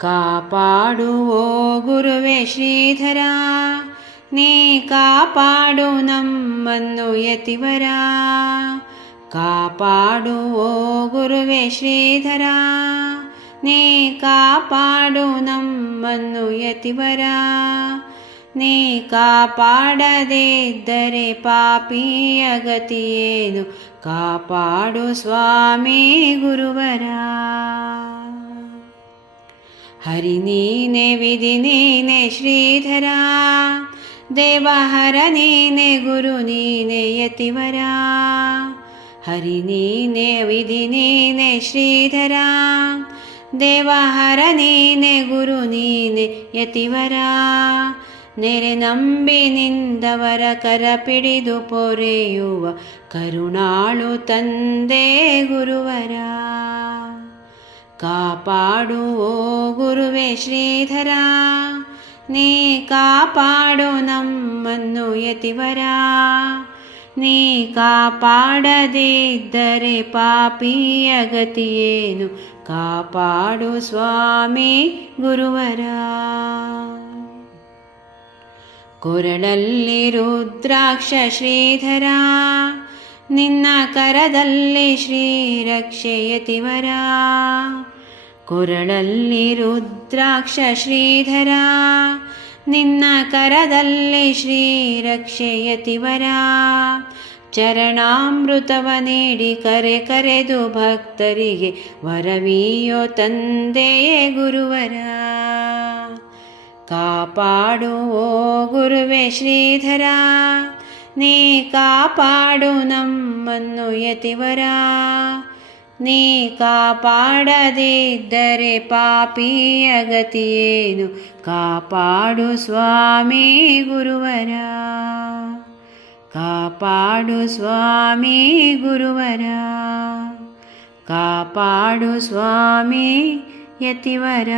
ಕಾಪಾಡುವೋ ಗುರುವೆ ಶ್ರೀಧರ ನೀ ಕಾಪಾಡು ನಮ್ಮನ್ನು ಯತಿವರ ಕಾಪಾಡುವೋ ಗುರುವೆ ಶ್ರೀಧರ ನೀ ಕಾಪಾಡು ನಮ್ಮನ್ನು ಯತಿವರ ನೀ ಕಾಪಾಡದೇ ಇದ್ದರೆ ಪಾಪಿಯ ಗತಿಯೇನು ಕಾಪಾಡು ಸ್ವಾಮಿ ಗುರುವರ ಹರಿ ನೀನೆ ವಿಧಿ ನೀನೆ ಶ್ರೀಧರ ದೇವಹರ ನೀನೆ ಗುರು ನೀನೆ ಯತಿವರ ಹರಿ ನೀನೆ ವಿಧಿ ನೀನೆ ಶ್ರೀಧರ ದೇವಹರ ನೀನೆ ಗುರು ನೀನೆ ಯತಿವರ ನೆರೆ ನಂಬಿ ನಿಂದವರ ಕರ ಪಿಡಿದು ಪೊರೆಯುವ ಕರುಣಾಳು ತಂದೆ ಗುರುವರ ಕಾಪಾಡುವೋ ಗುರುವೆ ಶ್ರೀಧರ ನೀ ಕಾಪಾಡು ನಮ್ಮನ್ನು ಯತಿವರ ನೀ ಕಾಪಾಡದೇ ಇದ್ದರೆ ಪಾಪಿಯ ಗತಿಯೇನು ಕಾಪಾಡು ಸ್ವಾಮಿ ಗುರುವರ ಕೊರಳಲ್ಲಿ ರುದ್ರಾಕ್ಷ ಶ್ರೀಧರ ನಿನ್ನ ಕರದಲ್ಲಿ ಶ್ರೀರಕ್ಷೆಯತಿವರ ಕೊರಳಲ್ಲಿ ರುದ್ರಾಕ್ಷ ಶ್ರೀಧರ ನಿನ್ನ ಕರದಲ್ಲಿ ಶ್ರೀರಕ್ಷೆಯತಿವರ ಚರಣಾಮೃತವ ನೀಡಿ ಕರೆ ಕರೆದು ಭಕ್ತರಿಗೆ ವರವೀಯೋ ತಂದೆಯೇ ಗುರುವರ ಕಾಪಾಡುವೋ ಗುರುವೆ ಶ್ರೀಧರ ನೀ ಕಾಪಾಡು ನಮ್ಮನ್ನು ಯತಿವರ ನೀ ಕಾಪಾಡದಿದ್ದರೆ ಪಾಪಿಯ ಗತಿಯೇನು ಕಾಪಾಡು ಸ್ವಾಮಿ ಗುರುವರ ಕಾಪಾಡು ಸ್ವಾಮಿ ಗುರುವರ ಕಾಪಾಡು ಸ್ವಾಮಿ ಯತಿವರ